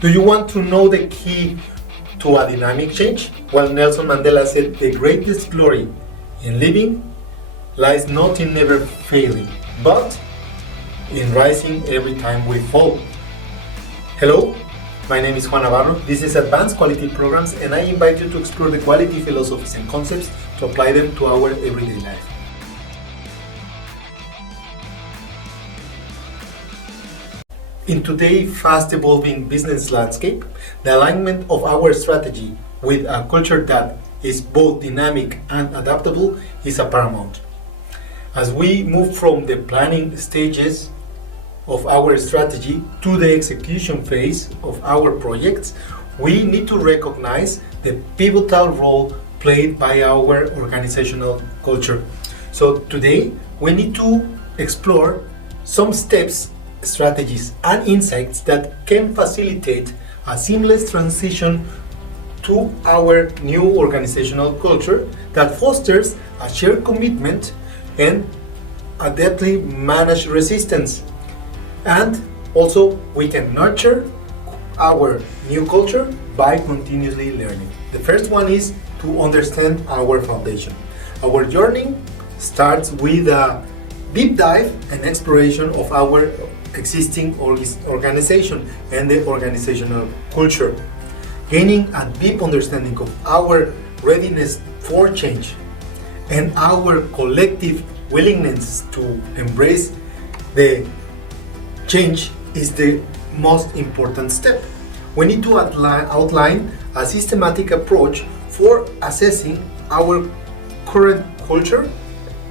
Do you want to know the key to a dynamic change? Well, Nelson Mandela said the greatest glory in living lies not in never failing, but in rising every time we fall. Hello, my name is Juan Navarro. This is Advanced Quality Programs, and I invite you to explore the quality philosophies and concepts to apply them to our everyday life. In today's fast-evolving business landscape, the alignment of our strategy with a culture that is both dynamic and adaptable is paramount. As we move from the planning stages of our strategy to the execution phase of our projects, we need to recognize the pivotal role played by our organizational culture. So today, we need to explore some steps, strategies, and insights that can facilitate a seamless transition to our new organizational culture that fosters a shared commitment and adeptly managed resistance. And also, we can nurture our new culture by continuously learning. The first one is to understand our foundation. Our journey starts with a deep dive and exploration of our existing organization and the organizational culture, gaining a deep understanding of our readiness for change and our collective willingness to embrace the change is the most important step. We need to outline a systematic approach for assessing our current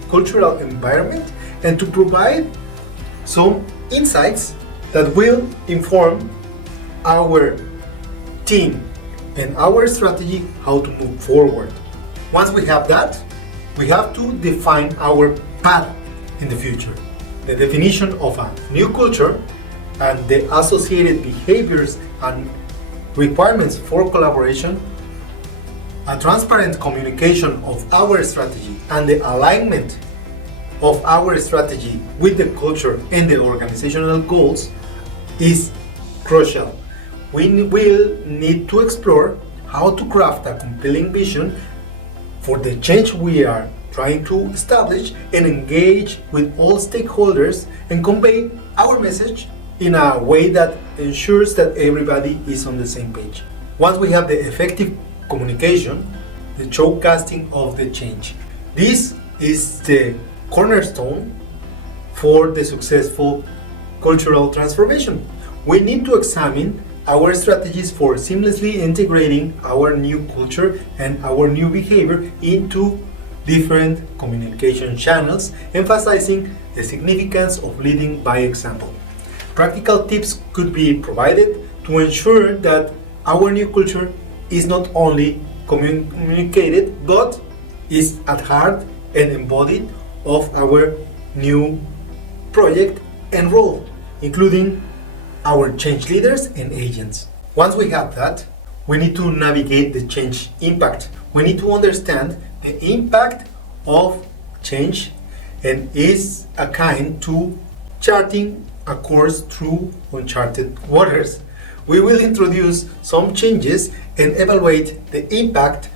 cultural environment, and to provide some insights that will inform our team and our strategy how to move forward. Once we have that, we have to define our path in the future. The definition of a new culture and the associated behaviors and requirements for collaboration, a transparent communication of our strategy, and the alignment of our strategy with the culture and the organizational goals is crucial. We will need to explore how to craft a compelling vision for the change we are trying to establish and engage with all stakeholders and convey our message in a way that ensures that everybody is on the same page. Once we have the effective communication, the showcasting of the change. This is the cornerstone for the successful cultural transformation. We need to examine our strategies for seamlessly integrating our new culture and our new behavior into different communication channels, emphasizing the significance of leading by example. Practical tips could be provided to ensure that our new culture is not only communicated but is at heart and embodied of our new project and role, including our change leaders and agents. Once we have that, we need to navigate the change impact. We need to understand the impact of change and is akin to charting a course through uncharted waters. We will introduce some changes and evaluate the impact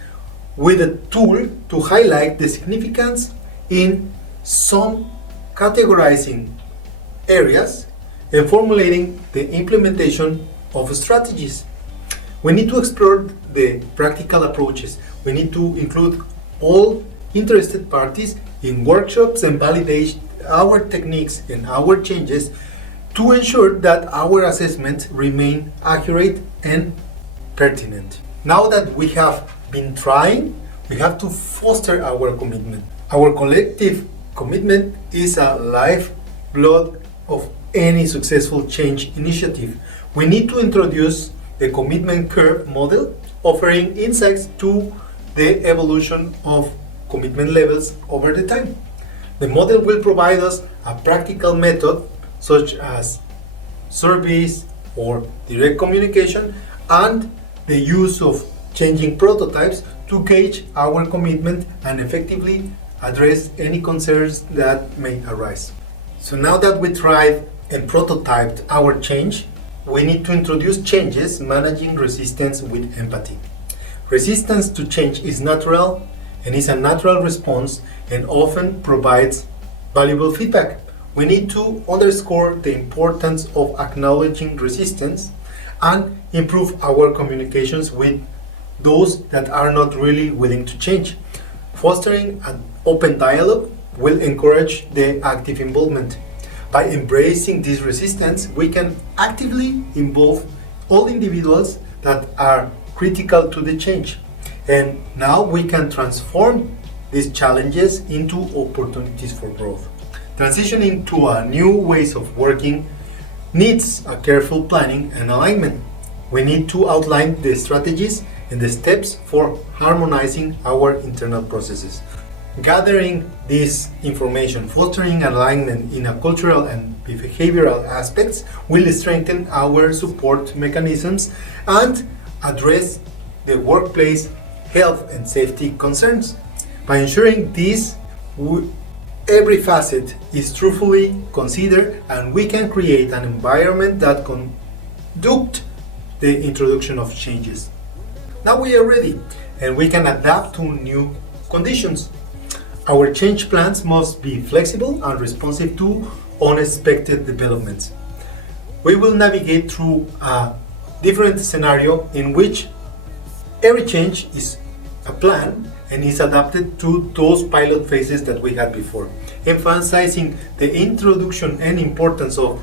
with a tool to highlight the significance in some categorizing areas and formulating the implementation of strategies. We need to explore the practical approaches. We need to include all interested parties in workshops and validate our techniques and our changes to ensure that our assessments remain accurate and pertinent. Now that we have been trying, we have to foster our commitment. Our collective commitment is a lifeblood of any successful change initiative. We need to introduce the commitment curve model, offering insights to the evolution of commitment levels over the time. The model will provide us a practical method such as surveys or direct communication and the use of changing prototypes to gauge our commitment and effectively address any concerns that may arise. So now that we tried and prototyped our change, we need to introduce changes managing resistance with empathy. Resistance to change is natural and is a natural response and often provides valuable feedback. We need to underscore the importance of acknowledging resistance and improve our communications with those that are not really willing to change. Fostering an open dialogue will encourage the active involvement. By embracing this resistance, we can actively involve all individuals that are critical to the change. And now we can transform these challenges into opportunities for growth. Transitioning to a new ways of working needs a careful planning and alignment. We need to outline the strategies and the steps for harmonizing our internal processes. Gathering this information, fostering alignment in a cultural and behavioral aspects will strengthen our support mechanisms and address the workplace health and safety concerns. By ensuring this, every facet is truthfully considered and we can create an environment that conduct the introduction of changes. Now we are ready and we can adapt to new conditions. Our change plans must be flexible and responsive to unexpected developments. We will navigate through a different scenario in which every change is a plan and is adapted to those pilot phases that we had before, emphasizing the introduction and importance of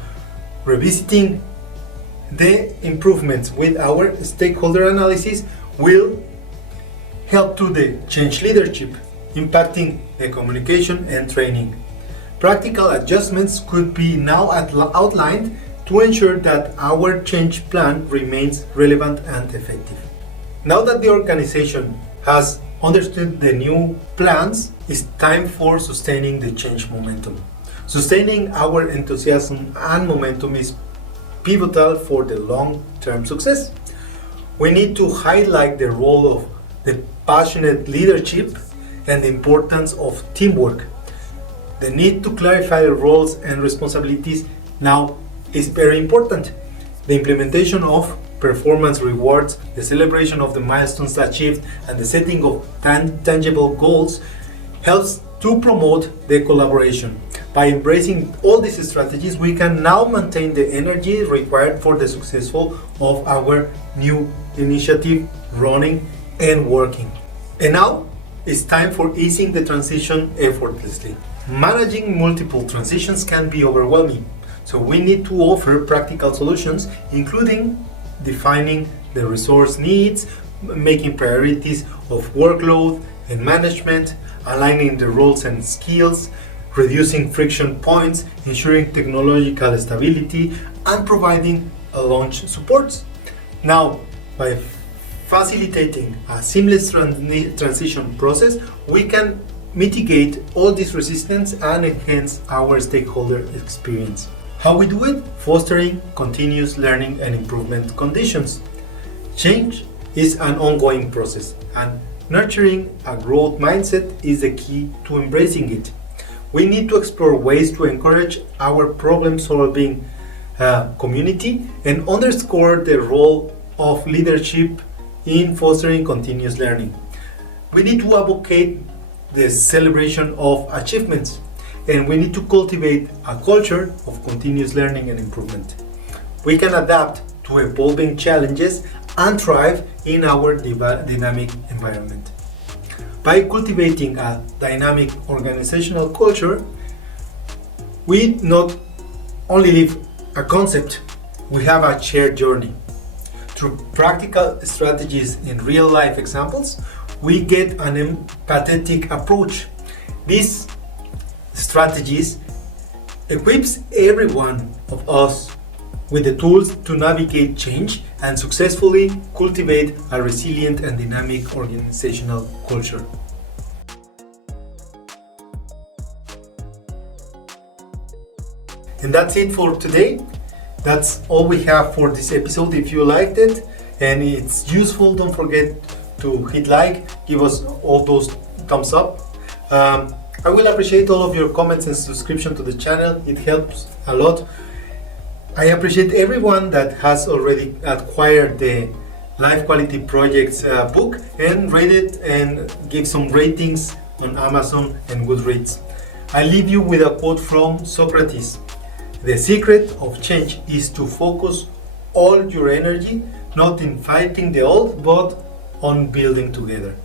revisiting the improvements with our stakeholder analysis will help to the change leadership, impacting the communication and training. Practical adjustments could be now outlined to ensure that our change plan remains relevant and effective. Now that the organization has understood the new plans, it's time for sustaining the change momentum. Sustaining our enthusiasm and momentum is pivotal for the long-term success. We need to highlight the role of the passionate leadership and the importance of teamwork. The need to clarify roles and responsibilities now is very important. The implementation of performance rewards, the celebration of the milestones achieved, and the setting of tangible goals helps to promote the collaboration. By embracing all these strategies, we can now maintain the energy required for the successful of our new initiative running and working. And now it's time for easing the transition effortlessly. Managing multiple transitions can be overwhelming, so we need to offer practical solutions, including defining the resource needs, making priorities of workload and management, aligning the roles and skills, reducing friction points, ensuring technological stability, and providing launch support. Now, by facilitating a seamless transition process, we can mitigate all this resistance and enhance our stakeholder experience. How we do it? Fostering continuous learning and improvement conditions. Change is an ongoing process, and nurturing a growth mindset is the key to embracing it. We need to explore ways to encourage our problem-solving community and underscore the role of leadership in fostering continuous learning. We need to advocate the celebration of achievements, and we need to cultivate a culture of continuous learning and improvement. We can adapt to evolving challenges and thrive in our dynamic environment. By cultivating a dynamic organizational culture, we not only live a concept, we have a shared journey. Through practical strategies in real-life examples, we get an empathetic approach. These strategies equips every one of us with the tools to navigate change and successfully cultivate a resilient and dynamic organizational culture. And that's it for today. That's all we have for this episode. If you liked it and it's useful, don't forget to hit like, give us all those thumbs up. I will appreciate all of your comments and subscription to the channel. It helps a lot. I appreciate everyone that has already acquired the Life Quality Projects book and read it and give some ratings on Amazon and Goodreads. I leave you with a quote from Socrates. The secret of change is to focus all your energy not in fighting the old, but on building together.